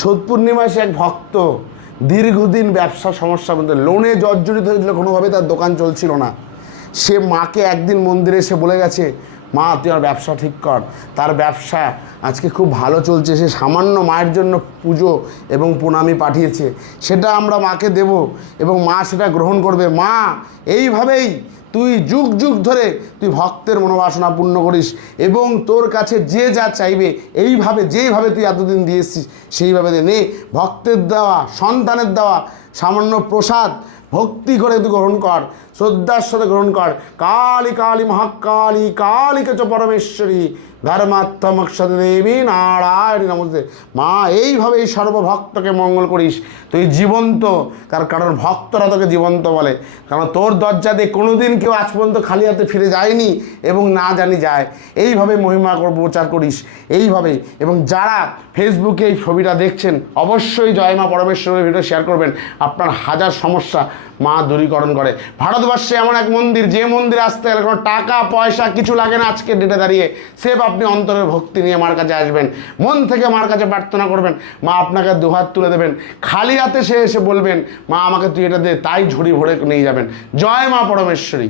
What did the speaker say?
সোদপুর নিবাসী এক ভক্ত দীর্ঘদিন ব্যবসা সমস্যার মধ্যে লোনে জর্জরিত হয়েছিল, কোনোভাবে তার দোকান চলছিল না। সে মাকে একদিন মন্দিরে এসে বলে গেছে, মা তুই আমার ব্যবসা ঠিক কর। তার ব্যবসা আজকে খুব ভালো চলছে। সে সামান্য মায়ের জন্য পুজো এবং প্রণামী পাঠিয়েছে, সেটা আমরা মাকে দেব এবং মা সেটা গ্রহণ করবে। মা এইভাবেই তুই যুগ যুগ ধরে তুই ভক্তের মনোবাসনা পূর্ণ করিস এবং তোর কাছে যে যা চাইবে এইভাবে যেইভাবে তুই এতদিন দিয়ে এসছিস সেইভাবে নে। ভক্তের দেওয়া, সন্তানের দেওয়া সামান্য প্রসাদ ভক্তি করে তুই গ্রহণ কর, শ্রদ্ধার সাথে গ্রহণ কর। কালী কালী মহাকালী কালীকে চ পরমেশ্বরী ধর্মাত্মক্ষদ দেবী নারায়ণী নমস্তে। মা এইভাবেই সর্বভক্তকে মঙ্গল করিস। তুই জীবন্ত, তার কারণ ভক্তরা তোকে জীবন্ত বলে, কারণ তোর দরজা দিয়ে কোনোদিন কেউ আজ পর্যন্ত খালি হাতে ফিরে যায়নি এবং না জানি যায়। এইভাবে মহিমা প্রচার করিস এইভাবে। এবং যারা ফেসবুকে এই ছবিটা দেখছেন অবশ্যই জয় মা পরমেশ্বরের ভিডিও শেয়ার করবেন। আপনার হাজার সমস্যা মা দূরীকরণ করে। ভারতবর্ষে এমন এক মন্দির, যে মন্দিরে আসতে গেলে কোনো টাকা পয়সা কিছু লাগে না। আজকে ডেটে দাঁড়িয়ে সেব আপনি অন্তরের ভক্তি নিয়ে মার কাছে আসবেন, মন থেকে মার কাছে প্রার্থনা করবেন, মা আপনাকে দুহাত তুলে দেবেন। খালি হাতে সে এসে বলবেন মা আমাকে তুই এটা দে, তাই ঝুড়ি ভরে নিয়ে যাবেন। জয় মা পরমেশ্বরী।